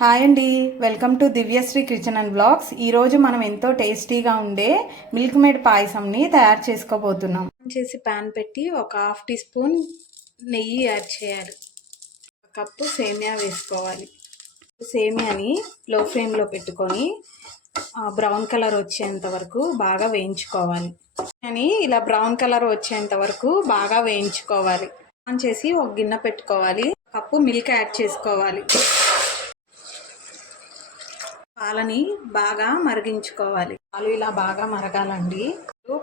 Hi అండి. Welcome to Divyasri kitchen and blogs. ఈరోజు మనం ఎంతో టేస్టీగా ఉండే మిల్క్ మేడ్ పాయసంని తయారు చేసుకోబోతున్నాం. చేసి ప్యాన్ పెట్టి ఒక హాఫ్ టీ స్పూన్ నెయ్యి యాడ్ చేయాలి. ఒక కప్పు సేమియా వేసుకోవాలి. సేమియాని లో ఫ్లేమ్లో పెట్టుకొని బ్రౌన్ కలర్ వచ్చేంత వరకు బాగా వేయించుకోవాలి. అని ఇలా బ్రౌన్ కలర్ వచ్చేంత వరకు బాగా వేయించుకోవాలి. ఆన్ చేసి ఒక గిన్నె పెట్టుకోవాలి. కప్పు మిల్క్ యాడ్ చేసుకోవాలి. పాలని బాగా మరిగించుకోవాలి. పాలు ఇలా బాగా మరగాలండి.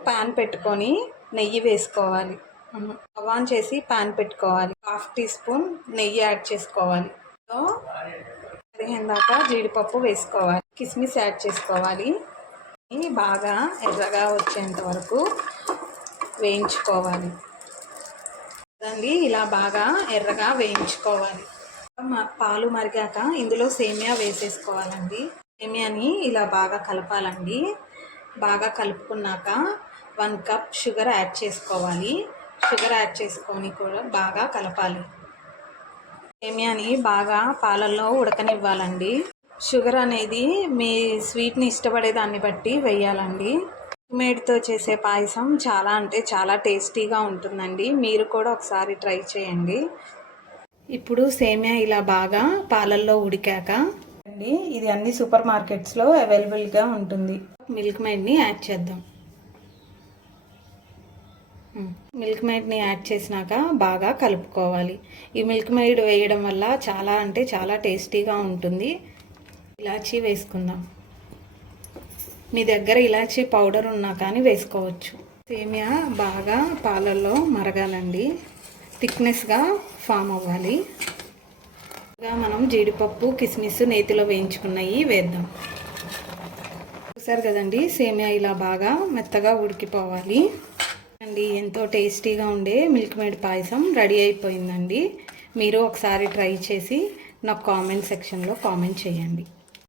పాన్ పెట్టుకొని నెయ్యి వేసుకోవాలి. ఆన్ చేసి పాన్ పెట్టుకోవాలి. హాఫ్ టీ స్పూన్ నెయ్యి యాడ్ చేసుకోవాలి. సో పదిహేను దాకా జీడిపప్పు వేసుకోవాలి. కిస్మిస్ యాడ్ చేసుకోవాలి. బాగా ఎర్రగా వచ్చేంత వరకు వేయించుకోవాలి. అండి ఇలా బాగా ఎర్రగా వేయించుకోవాలి. పాలు మరిగాక ఇందులో సేమియా వేసేసుకోవాలండి. సేమియాని ఇలా బాగా కలపాలండి. బాగా కలుపుకున్నాక వన్ కప్ షుగర్ యాడ్ చేసుకోవాలి. షుగర్ యాడ్ చేసుకొని కూడా బాగా కలపాలి. సేమియాని బాగా పాలల్లో ఉడకనివ్వాలండి. షుగర్ అనేది మీ స్వీట్ని ఇష్టపడే దాన్ని బట్టి వేయాలండి. మేడ్తో చేసే పాయసం చాలా అంటే చాలా టేస్టీగా ఉంటుందండి. మీరు కూడా ఒకసారి ట్రై చేయండి. ఇప్పుడు సేమియా ఇలా బాగా పాలల్లో ఉడికాక అండి. ఇది అన్ని సూపర్ మార్కెట్స్లో అవైలబుల్గా ఉంటుంది. మిల్క్ మేడ్ని యాడ్ చేద్దాం. మిల్క్ మేడ్ని యాడ్ చేసినాక బాగా కలుపుకోవాలి. ఈ మిల్క్ మేడ్ వేయడం వల్ల చాలా అంటే చాలా టేస్టీగా ఉంటుంది. ఇలాచీ వేసుకుందాం. మీ దగ్గర ఇలాచీ పౌడర్ ఉన్నా కానీ వేసుకోవచ్చు. సేమియా బాగా పాలల్లో మరగాలండి. థిక్నెస్గా ఫామ్ అవ్వాలి. మనం జీడిపప్పు కిస్మిస్ నేతిలో వేయించుకున్నవి వేద్దాం. చూసారు కదండి సేమియా ఇలా బాగా మెత్తగా ఉడికిపోవాలి. అండి ఎంతో టేస్టీగా ఉండే మిల్క్ మేడ్ పాయసం రెడీ అయిపోయిందండి. మీరు ఒకసారి ట్రై చేసి నాకు కామెంట్ సెక్షన్లో కామెంట్ చేయండి.